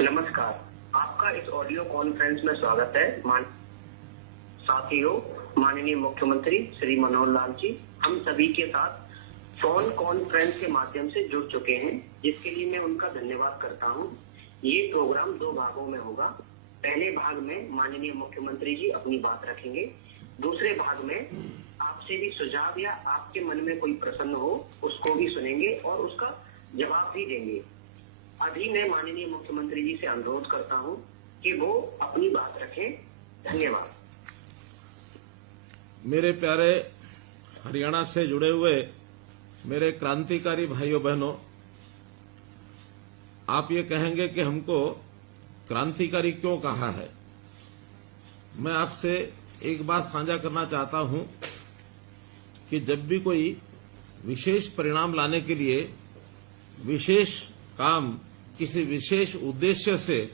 नमस्कार, आपका इस ऑडियो कॉन्फ्रेंस में स्वागत है। साथियों, माननीय मुख्यमंत्री श्री मनोहर लाल जी हम सभी के साथ फोन कॉन्फ्रेंस के माध्यम से जुड़ चुके हैं, जिसके लिए मैं उनका धन्यवाद करता हूं। ये प्रोग्राम 2 भागों में होगा। पहले भाग में माननीय मुख्यमंत्री जी अपनी बात रखेंगे। दूसरे भाग में आपसे भी सुझाव या आपके मन में कोई प्रश्न हो उसको भी सुनेंगे और उसका जवाब भी देंगे। अभी मैं माननीय मुख्यमंत्री जी से अनुरोध करता हूं कि वो अपनी बात रखें। धन्यवाद। मेरे प्यारे हरियाणा से जुड़े हुए मेरे क्रांतिकारी भाइयों बहनों, आप ये कहेंगे कि हमको क्रांतिकारी क्यों कहा है। मैं आपसे एक बात साझा करना चाहता हूं कि जब भी कोई विशेष परिणाम लाने के लिए विशेष काम किसी विशेष उद्देश्य से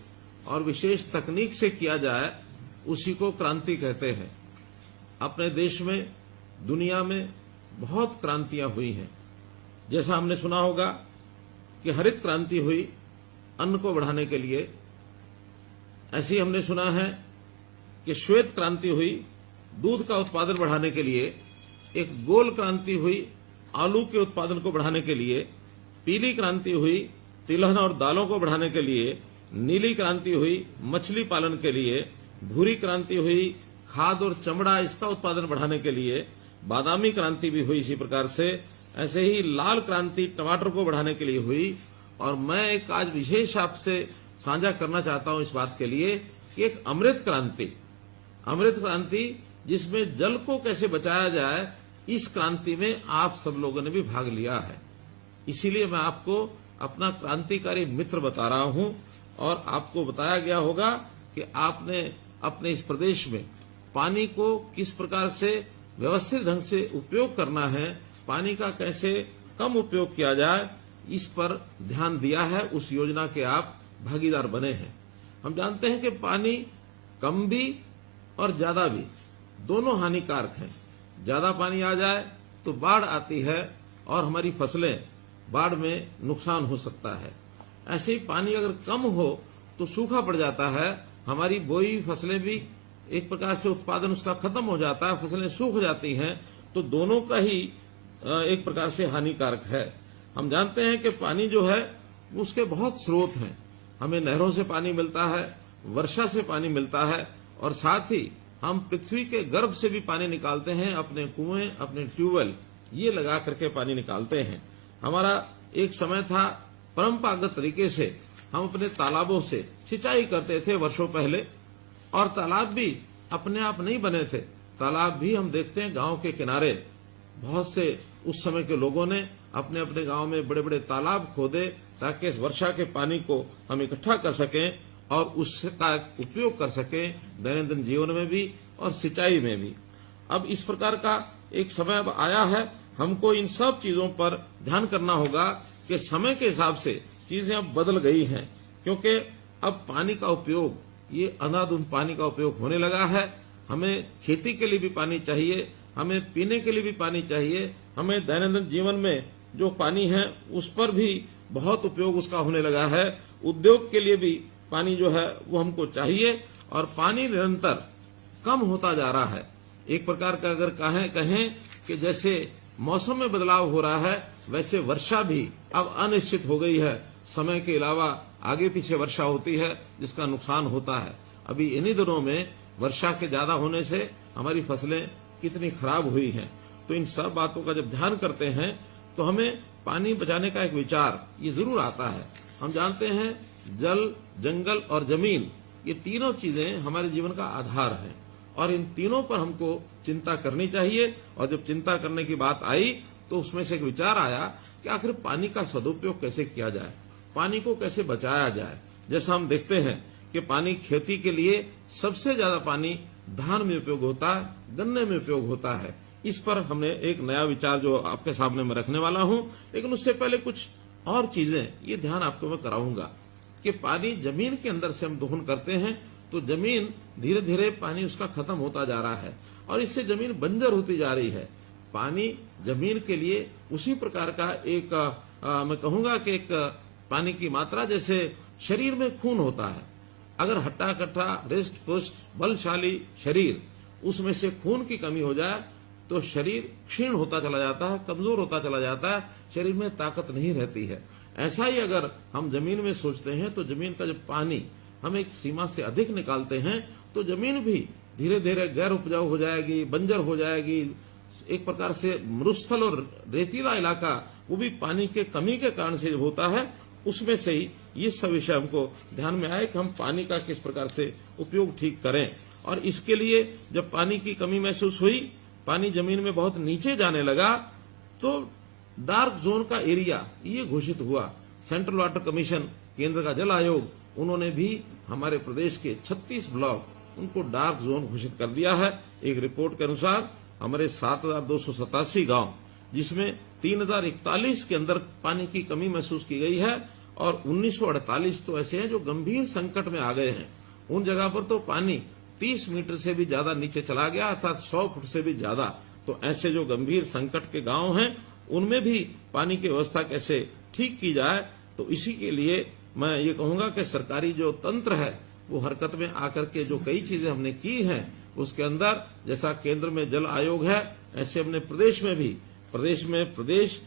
और विशेष तकनीक से किया जाए, उसी को क्रांति कहते हैं। अपने देश में, दुनिया में बहुत क्रांतियां हुई हैं। जैसा हमने सुना होगा कि हरित क्रांति हुई अन्न को बढ़ाने के लिए, ऐसे ही हमने सुना है कि श्वेत क्रांति हुई दूध का उत्पादन बढ़ाने के लिए, एक गोल क्रांति हुई आलू के उत्पादन को बढ़ाने के लिए, पीली क्रांति हुई तिलहन और दालों को बढ़ाने के लिए, नीली क्रांति हुई मछली पालन के लिए, भूरी क्रांति हुई खाद और चमड़ा इसका उत्पादन बढ़ाने के लिए, बादामी क्रांति भी हुई इसी प्रकार से, ऐसे ही लाल क्रांति टमाटर को बढ़ाने के लिए हुई। और मैं एक आज विशेष आपसे साझा करना चाहता हूं इस बात के लिए कि एक अमृत क्रांति जिसमें जल को कैसे बचाया जाए, इस क्रांति में आप सब लोगों ने भी भाग लिया है। इसीलिए मैं आपको अपना क्रांतिकारी मित्र बता रहा हूं और आपको बताया गया होगा कि आपने अपने इस प्रदेश में पानी को किस प्रकार से व्यवस्थित ढंग से उपयोग करना है, पानी का कैसे कम उपयोग किया जाए, इस पर ध्यान दिया है। उस योजना के आप भागीदार बने हैं। हम जानते हैं कि पानी कम भी और ज्यादा भी दोनों हानिकारक हैं। ज्यादा पानी आ जाए तो बाढ़ आती है और हमारी फसलें बाढ़ में नुकसान हो सकता है। ऐसे ही पानी अगर कम हो तो सूखा पड़ जाता है, हमारी बोई फसलें भी एक प्रकार से उत्पादन उसका खत्म हो जाता है, फसलें सूख जाती हैं। तो दोनों का ही एक प्रकार से हानिकारक है। हम जानते हैं कि पानी जो है उसके बहुत स्रोत हैं। हमें नहरों से पानी मिलता है, वर्षा से पानी मिलता है और साथ ही हम पृथ्वी के गर्भ से भी पानी निकालते हैं। अपने कुएं, अपने ट्यूबवेल ये लगा करके पानी निकालते हैं। हमारा एक समय था परंपरागत तरीके से हम अपने तालाबों से सिंचाई करते थे वर्षों पहले, और तालाब भी अपने आप नहीं बने थे। तालाब भी हम देखते हैं गांव के किनारे बहुत से उस समय के लोगों ने अपने अपने गांव में बड़े बड़े तालाब खोदे ताकि इस वर्षा के पानी को हम इकट्ठा कर सकें और उसका उपयोग कर सकें दैनंदिन जीवन में भी और सिंचाई में भी। अब इस प्रकार का एक समय अब आया है, हमको इन सब चीजों पर ध्यान करना होगा कि समय के हिसाब से चीजें अब बदल गई हैं, क्योंकि अब पानी का उपयोग, ये अंधाधुंध पानी का उपयोग होने लगा है। हमें खेती के लिए भी पानी चाहिए, हमें पीने के लिए भी पानी चाहिए, हमें दैनंदिन जीवन में जो पानी है उस पर भी बहुत उपयोग उसका होने लगा है। उद्योग के लिए भी पानी जो है वो हमको चाहिए और पानी निरंतर कम होता जा रहा है। एक प्रकार का अगर कहें कि जैसे मौसम में बदलाव हो रहा है, वैसे वर्षा भी अब अनिश्चित हो गई है। समय के अलावा आगे पीछे वर्षा होती है जिसका नुकसान होता है। अभी इन्हीं दिनों में वर्षा के ज्यादा होने से हमारी फसलें कितनी खराब हुई हैं। तो इन सब बातों का जब ध्यान करते हैं तो हमें पानी बचाने का एक विचार ये जरूर आता है। हम जानते हैं जल, जंगल और जमीन ये तीनों चीजें हमारे जीवन का आधार है और इन तीनों पर हमको चिंता करनी चाहिए। और जब चिंता करने की बात आई तो उसमें से एक विचार आया कि आखिर पानी का सदुपयोग कैसे किया जाए, पानी को कैसे बचाया जाए। जैसा हम देखते हैं कि पानी खेती के लिए सबसे ज्यादा पानी धान में उपयोग होता है, गन्ने में उपयोग होता है। इस पर हमने एक नया विचार जो आपके सामने मैं रखने वाला हूं, लेकिन उससे पहले कुछ और चीजें ये ध्यान आपको मैं कराऊंगा कि पानी जमीन के अंदर से हम दोहन करते हैं तो जमीन धीरे धीरे पानी उसका खत्म होता जा रहा है और इससे जमीन बंजर होती जा रही है। पानी जमीन के लिए उसी प्रकार का एक मैं कहूंगा कि एक पानी की मात्रा जैसे शरीर में खून होता है। अगर हट्टा कट्टा रिष्ट पुष्ट बलशाली शरीर, उसमें से खून की कमी हो जाए तो शरीर क्षीण होता चला जाता है, कमजोर होता चला जाता है, शरीर में ताकत नहीं रहती है। ऐसा ही अगर हम जमीन में सोचते हैं तो जमीन का जब पानी हम एक सीमा से अधिक निकालते हैं तो जमीन भी धीरे धीरे गैर उपजाऊ हो जाएगी, बंजर हो जाएगी। एक प्रकार से मरुस्थल और रेतीला इलाका वो भी पानी के कमी के कारण से होता है। उसमें से ही ये सब विषय हमको ध्यान में आए कि हम पानी का किस प्रकार से उपयोग ठीक करें। और इसके लिए जब पानी की कमी महसूस हुई, पानी जमीन में बहुत नीचे जाने लगा, तो डार्क जोन का एरिया ये घोषित हुआ। सेंट्रल वाटर कमीशन, केंद्र का जल आयोग, उन्होंने भी हमारे प्रदेश के 36 ब्लॉक उनको डार्क जोन घोषित कर दिया है। एक रिपोर्ट के अनुसार हमारे 7,287 गांव, जिसमें 3,041 के अंदर पानी की कमी महसूस की गई है और 1948 तो ऐसे हैं जो गंभीर संकट में आ गए हैं। उन जगह पर तो पानी 30 मीटर से भी ज्यादा नीचे चला गया, अर्थात 100 फुट से भी ज्यादा। तो ऐसे जो गंभीर संकट के गांव हैं, उनमें भी पानी की व्यवस्था कैसे ठीक की जाए, तो इसी के लिए मैं ये कहूंगा कि सरकारी जो तंत्र है वो हरकत में आकर के जो कई चीजें हमने की हैं, उसके अंदर जैसा केंद्र में जल आयोग है, ऐसे हमने प्रदेश में भी प्रदेश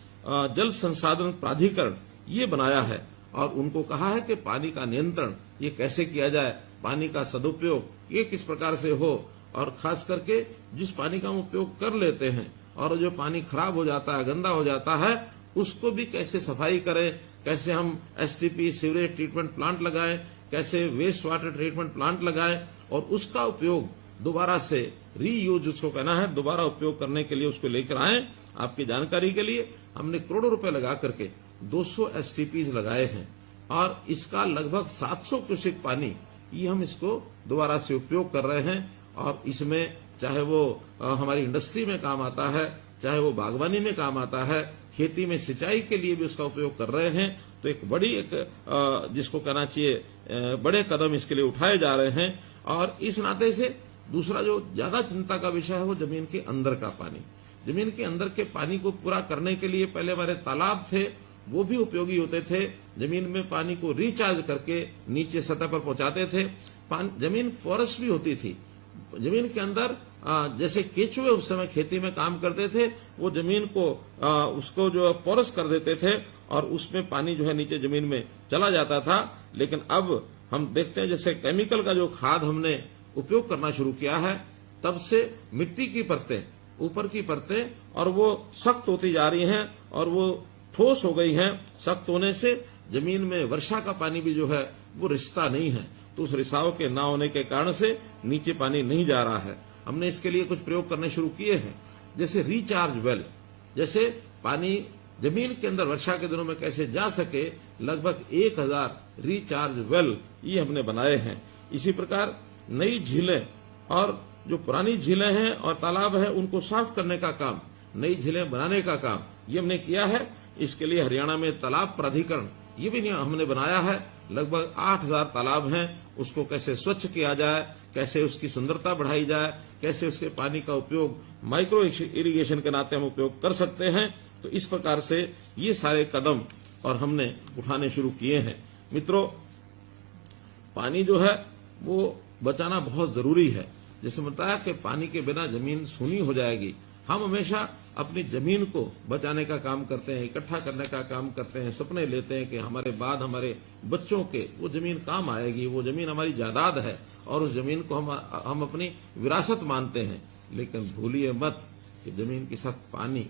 जल संसाधन प्राधिकरण ये बनाया है और उनको कहा है कि पानी का नियंत्रण ये कैसे किया जाए, पानी का सदुपयोग ये किस प्रकार से हो, और खास करके जिस पानी का हम उपयोग कर लेते हैं और जो पानी खराब हो जाता है, गंदा हो जाता है, उसको भी कैसे सफाई करें, कैसे हम एसटीपी सीवरेज ट्रीटमेंट प्लांट लगाएं, कैसे वेस्ट वाटर ट्रीटमेंट प्लांट लगाएं और उसका उपयोग दोबारा से रीयूज, उसको कहना है, दोबारा उपयोग करने के लिए उसको लेकर आए। आपकी जानकारी के लिए हमने करोड़ों रुपए लगा करके 200 एसटीपीज लगाए हैं और इसका लगभग 700 क्यूसेक पानी ये हम इसको दोबारा से उपयोग कर रहे हैं। और इसमें चाहे वो हमारी इंडस्ट्री में काम आता है, चाहे वो बागवानी में काम आता है, खेती में सिंचाई के लिए भी उसका उपयोग कर रहे हैं। तो एक बड़ी जिसको कहना चाहिए बड़े कदम इसके लिए उठाए जा रहे हैं। और इस नाते से दूसरा जो ज्यादा चिंता का विषय है वो जमीन के अंदर का पानी। जमीन के अंदर के पानी को पूरा करने के लिए पहले हमारे तालाब थे, वो भी उपयोगी होते थे। जमीन में पानी को रिचार्ज करके नीचे सतह पर पहुंचाते थे। जमीन पोरस भी होती थी। जमीन के अंदर जैसे केचुए उस समय खेती में काम करते थे, वो जमीन को उसको जो पोरस कर देते थे और उसमें पानी जो है नीचे जमीन में चला जाता था। लेकिन अब हम देखते हैं जैसे केमिकल का जो खाद हमने उपयोग करना शुरू किया है, तब से मिट्टी की परतें, ऊपर की परतें, और वो सख्त होती जा रही हैं और वो ठोस हो गई हैं। सख्त होने से जमीन में वर्षा का पानी भी जो है वो रिसता नहीं है, तो उस रिसाव के ना होने के कारण से नीचे पानी नहीं जा रहा है। हमने इसके लिए कुछ प्रयोग करने शुरू किए हैं, जैसे रिचार्ज वेल, जैसे पानी जमीन के अंदर वर्षा के दिनों में कैसे जा सके, लगभग 1000 रिचार्ज वेल ये हमने बनाए हैं। इसी प्रकार नई झीलें और जो पुरानी झीलें हैं और तालाब हैं उनको साफ करने का काम, नई झीलें बनाने का काम ये हमने किया है। इसके लिए हरियाणा में तालाब प्राधिकरण ये भी हमने बनाया है। लगभग 8000 तालाब हैं, उसको कैसे स्वच्छ किया जाए, कैसे उसकी सुंदरता बढ़ाई जाए, कैसे उसके पानी का उपयोग माइक्रो इरिगेशन के नाते हम उपयोग कर सकते हैं। तो इस प्रकार से ये सारे कदम और हमने उठाने शुरू किए हैं। मित्रों, पानी जो है वो बचाना बहुत जरूरी है। जैसे बताया कि पानी के बिना जमीन सूनी हो जाएगी। हम हमेशा अपनी जमीन को बचाने का काम करते हैं, इकट्ठा करने का काम करते हैं, सपने लेते हैं कि हमारे बाद हमारे बच्चों के वो जमीन काम आएगी, वो जमीन हमारी जायदाद है और उस जमीन को हम अपनी विरासत मानते हैं। लेकिन भूलिए मत कि जमीन के साथ पानी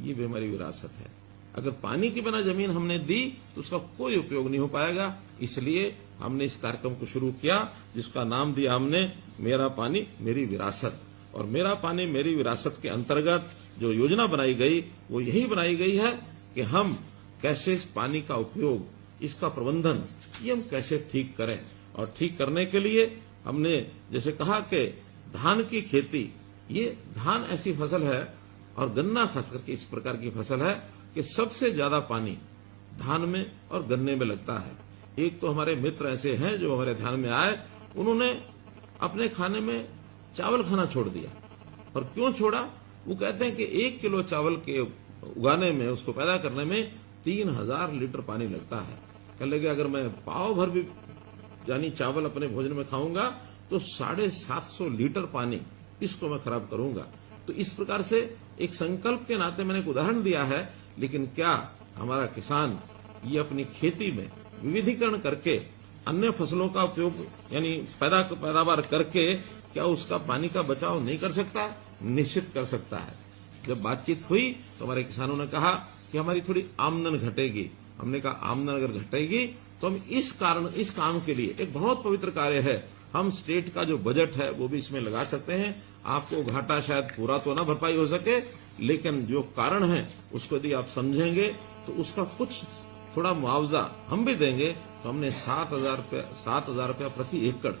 ये भी हमारी विरासत है। अगर पानी के बिना जमीन हमने दी तो उसका कोई उपयोग नहीं हो पाएगा। इसलिए हमने इस कार्यक्रम को शुरू किया, जिसका नाम दिया हमने मेरा पानी मेरी विरासत। और मेरा पानी मेरी विरासत के अंतर्गत जो योजना बनाई गई वो यही बनाई गई है कि हम कैसे इस पानी का उपयोग, इसका प्रबंधन ये हम कैसे ठीक करें। और ठीक करने के लिए हमने जैसे कहा कि धान की खेती, ये धान ऐसी फसल है और गन्ना खास करके इस प्रकार की फसल है कि सबसे ज्यादा पानी धान में और गन्ने में लगता है। एक तो हमारे मित्र ऐसे हैं जो हमारे ध्यान में आए, उन्होंने अपने खाने में चावल खाना छोड़ दिया। और क्यों छोड़ा? वो कहते हैं कि 1 किलो चावल के उगाने में, उसको पैदा करने में 3000 लीटर पानी लगता है। कह लगे अगर मैं पाव भर भी यानी चावल अपने भोजन में खाऊंगा तो 750 लीटर पानी इसको मैं खराब करूंगा। तो इस प्रकार से एक संकल्प के नाते मैंने एक उदाहरण दिया है, लेकिन क्या हमारा किसान ये अपनी खेती में विविधीकरण करके अन्य फसलों का उपयोग यानी पैदावार करके क्या उसका पानी का बचाव नहीं कर सकता? निश्चित कर सकता है। जब बातचीत हुई तो हमारे किसानों ने कहा कि हमारी थोड़ी आमदन घटेगी। हमने कहा आमदन अगर घटेगी तो हम इस काम के लिए एक बहुत पवित्र कार्य है, हम स्टेट का जो बजट है वो भी इसमें लगा सकते हैं। आपको घाटा शायद पूरा तो ना भरपाई हो सके, लेकिन जो कारण है उसको यदि आप समझेंगे तो उसका कुछ थोड़ा मुआवजा हम भी देंगे। तो हमने 7,000 रुपया प्रति एकड़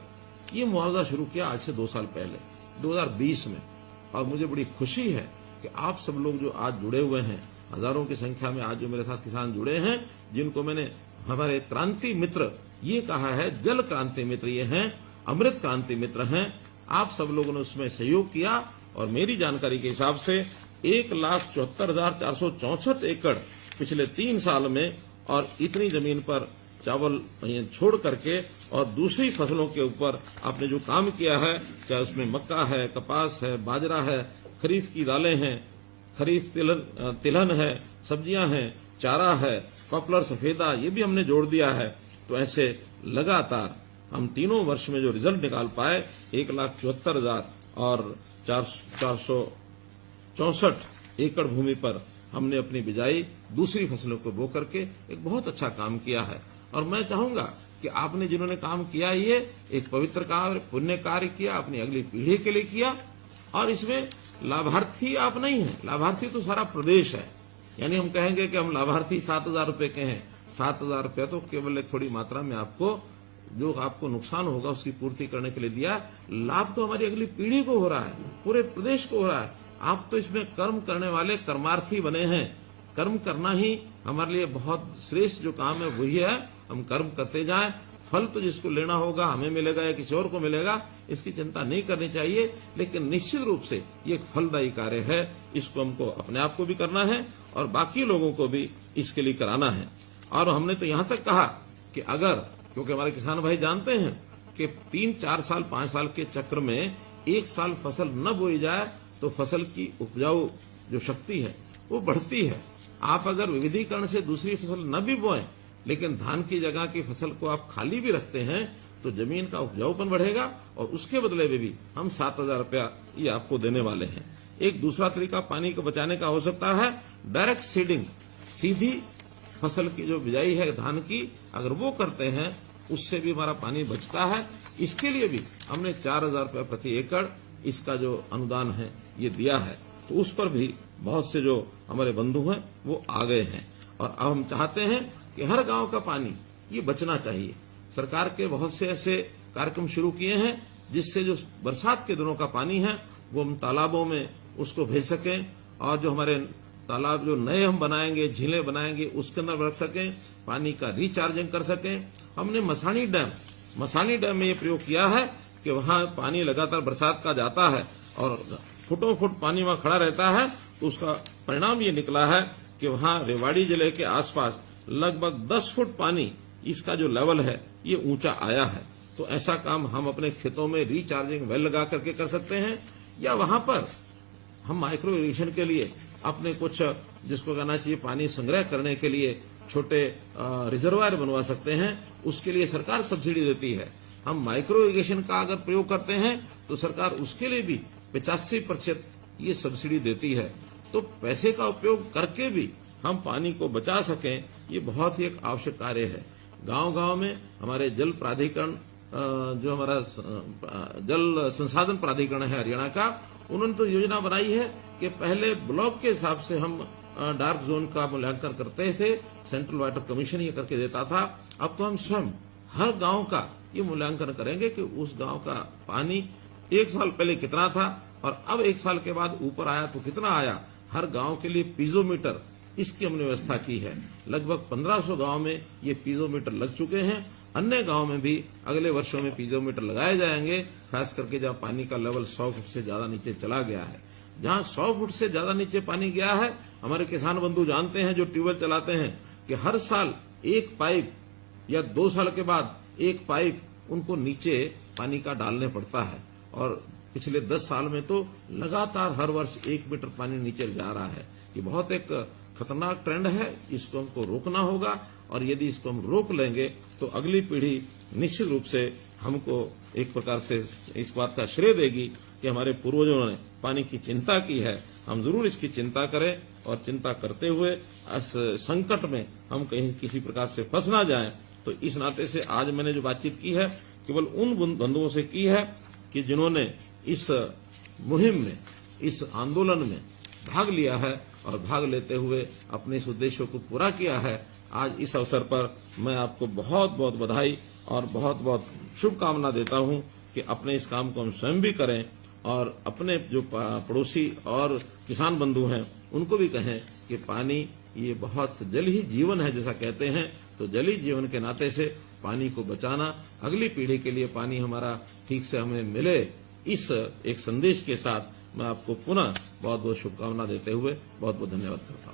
ये मुआवजा शुरू किया आज से 2 साल पहले 2020 में। और मुझे बड़ी खुशी है कि आप सब लोग जो आज जुड़े हुए हैं, हजारों की संख्या में आज जो मेरे साथ किसान जुड़े हैं, जिनको मैंने हमारे क्रांति मित्र ये कहा है, जल क्रांति मित्र ये हैं, अमृत क्रांति मित्र हैं। आप सब लोगों ने उसमें सहयोग किया और मेरी जानकारी के हिसाब से 1,74,464 एकड़ पिछले 3 साल में और इतनी जमीन पर चावल छोड़ करके और दूसरी फसलों के ऊपर आपने जो काम किया है, चाहे उसमें मक्का है, कपास है, बाजरा है, खरीफ की दालें हैं, खरीफ तिलहन है, सब्जियां हैं, चारा है, पॉपुलर सफेदा, ये भी हमने जोड़ दिया है। तो ऐसे लगातार हम तीनों वर्ष में जो रिजल्ट निकाल पाए 1,74,000 और 464 एकड़ भूमि पर हमने अपनी बिजाई दूसरी फसलों को बो करके एक बहुत अच्छा काम किया है। और मैं चाहूंगा कि आपने जिन्होंने काम किया ये एक पवित्र कार्य, पुण्य कार्य किया, अपनी अगली पीढ़ी के लिए किया। और इसमें लाभार्थी आप नहीं हैं, लाभार्थी तो सारा प्रदेश है। यानी हम कहेंगे कि हम लाभार्थी 7,000 रुपए के हैं, 7,000 रुपया तो केवल एक थोड़ी मात्रा में आपको जो आपको नुकसान होगा उसकी पूर्ति करने के लिए दिया। लाभ तो हमारी अगली पीढ़ी को हो रहा है, पूरे प्रदेश को हो रहा है। आप तो इसमें कर्म करने वाले कर्मार्थी बने हैं। कर्म करना ही हमारे लिए बहुत श्रेष्ठ जो काम है वही है। हम कर्म करते जाएं, फल तो जिसको लेना होगा हमें मिलेगा या किसी और को मिलेगा, इसकी चिंता नहीं करनी चाहिए। लेकिन निश्चित रूप से ये एक फलदायी कार्य है, इसको हमको अपने आप को भी करना है और बाकी लोगों को भी इसके लिए कराना है। और हमने तो यहां तक कहा कि अगर, क्योंकि हमारे किसान भाई जानते हैं कि 3, 4 साल, 5 साल के चक्र में एक साल फसल न बोई जाए तो फसल की उपजाऊ जो शक्ति है वो बढ़ती है। आप अगर विविधीकरण से दूसरी फसल न भी बोएं, लेकिन धान की जगह की फसल को आप खाली भी रखते हैं तो जमीन का उपजाऊपन बढ़ेगा और उसके बदले में भी हम 7,000 रुपया ये आपको देने वाले हैं। एक दूसरा तरीका पानी को बचाने का हो सकता है डायरेक्ट सीडिंग, सीधी फसल की जो बिजाई है धान की, अगर वो करते हैं उससे भी हमारा पानी बचता है। इसके लिए भी हमने 4,000 रुपया प्रति एकड़ इसका जो अनुदान है ये दिया है। तो उस पर भी बहुत से जो हमारे बंधु हैं वो आ गए हैं। और अब हम चाहते हैं कि हर गांव का पानी ये बचना चाहिए। सरकार के बहुत से ऐसे कार्यक्रम शुरू किए हैं जिससे जो बरसात के दिनों का पानी है वो हम तालाबों में उसको भेज सकें और जो हमारे तालाब जो नए हम बनाएंगे, झीलें बनाएंगे, उसके अंदर रख सकें, पानी का रिचार्जिंग कर सकें। हमने मसानी डैम में ये प्रयोग किया है कि वहां पानी लगातार बरसात का जाता है और फुटों फुट पानी वहां खड़ा रहता है। तो उसका परिणाम ये निकला है कि वहां रेवाड़ी जिले के आसपास लगभग 10 फुट पानी इसका जो लेवल है ये ऊंचा आया है। तो ऐसा काम हम अपने खेतों में रिचार्जिंग वेल लगा करके कर सकते हैं, या वहां पर हम माइक्रो इरिगेशन के लिए अपने कुछ जिसको कहना चाहिए पानी संग्रह करने के लिए छोटे रिजर्वायर बनवा सकते हैं। उसके लिए सरकार सब्सिडी देती है। हम माइक्रो इरिगेशन का अगर प्रयोग करते हैं तो सरकार उसके लिए भी 85% ये सब्सिडी देती है। तो पैसे का उपयोग करके भी हम पानी को बचा सकें, ये बहुत ही एक आवश्यक कार्य है। गांव-गांव में हमारे जल प्राधिकरण जो हमारा जल संसाधन प्राधिकरण है हरियाणा का, उन्होंने तो योजना बनाई है कि पहले ब्लॉक के हिसाब से हम डार्क जोन का मूल्यांकन करते थे, सेंट्रल वाटर कमीशन ये करके देता था। अब तो हम स्वयं हर गांव का ये मूल्यांकन करेंगे कि उस गांव का पानी 1 साल पहले कितना था और अब 1 साल के बाद ऊपर आया तो कितना आया। हर गांव के लिए पीजोमीटर इसकी हमने व्यवस्था की है। लगभग 1500 गांव में ये पीजोमीटर लग चुके हैं। अन्य गांव में भी अगले वर्षों में पीजोमीटर लगाए जाएंगे, खास करके जहां पानी का लेवल 100 फुट से ज्यादा नीचे चला गया है। जहां 100 फुट से ज्यादा नीचे पानी गया है, हमारे किसान बंधु जानते हैं जो ट्यूबवेल चलाते हैं कि हर साल एक पाइप या 2 साल के बाद एक पाइप उनको नीचे पानी का डालने पड़ता है। और पिछले 10 साल में तो लगातार हर वर्ष 1 मीटर पानी नीचे जा रहा है। ये बहुत एक खतरनाक ट्रेंड है, इसको हमको रोकना होगा। और यदि इसको हम रोक लेंगे तो अगली पीढ़ी निश्चित रूप से हमको एक प्रकार से इस बात का श्रेय देगी कि हमारे पूर्वजों ने पानी की चिंता की है। हम जरूर इसकी चिंता करें और चिंता करते हुए इस संकट में हम कहीं किसी प्रकार से फंस ना जाएं। तो इस नाते से आज मैंने जो बातचीत की है केवल उन बंधुओं से की है कि जिन्होंने इस मुहिम में, इस आंदोलन में भाग लिया है और भाग लेते हुए अपने इस उद्देश्यों को पूरा किया है। आज इस अवसर पर मैं आपको बहुत बहुत बधाई और बहुत बहुत शुभकामना देता हूं कि अपने इस काम को हम स्वयं भी करें और अपने जो पड़ोसी और किसान बंधु हैं उनको भी कहें कि पानी ये बहुत जल ही जीवन है जैसा कहते हैं। तो जल ही जीवन के नाते से पानी को बचाना, अगली पीढ़ी के लिए पानी हमारा ठीक से हमें मिले, इस एक संदेश के साथ मैं आपको पुनः बहुत बहुत शुभकामना देते हुए बहुत बहुत धन्यवाद करता हूं।